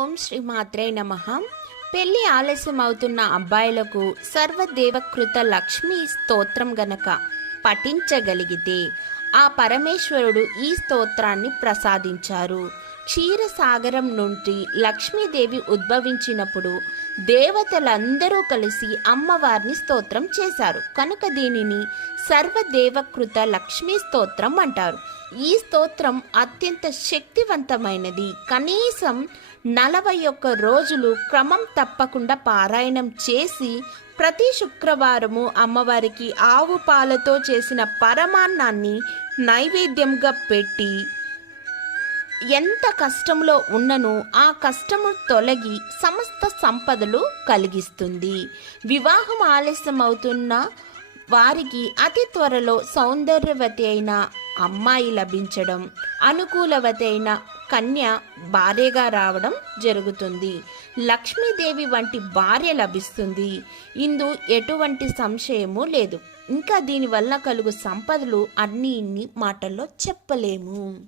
ఓం శ్రీ మాత్రే నమ. పెళ్ళి ఆలస్యం అవుతున్న అబ్బాయిలకు సర్వదేవకృత లక్ష్మీ స్తోత్రం గనక పఠించగలిగితే ఆ పరమేశ్వరుడు ఈ స్తోత్రాన్ని ప్రసాదించారు. క్షీరసాగరం నుండి లక్ష్మీదేవి ఉద్భవించినప్పుడు దేవతలందరూ కలిసి అమ్మవారిని స్తోత్రం చేశారు. కనుక దీనిని సర్వదేవకృత లక్ష్మీ స్తోత్రం అంటారు. ఈ స్తోత్రం అత్యంత శక్తివంతమైనది. కనీసం నలభై ఒక్క రోజులు క్రమం తప్పకుండా పారాయణం చేసి ప్రతి శుక్రవారము అమ్మవారికి ఆవు పాలతో చేసిన పరమాన్నాన్ని నైవేద్యంగా పెట్టి ఎంత కష్టంలో ఉన్ననో ఆ కష్టము తొలగి సమస్త సంపదలు కలిగిస్తుంది. వివాహం ఆలస్యం అవుతున్న వారికి అతి త్వరలో సౌందర్యవతి అయిన అమ్మాయి లభించడం అనుకూలవతి అయిన కన్య భార్యగా రావడం జరుగుతుంది. లక్ష్మీదేవి వంటి భార్య లభిస్తుంది. ఇందు ఎటువంటి సంశయము లేదు. ఇంకా దీనివల్ల కలుగు సంపదలు అన్ని ఇన్ని మాటల్లో చెప్పలేము.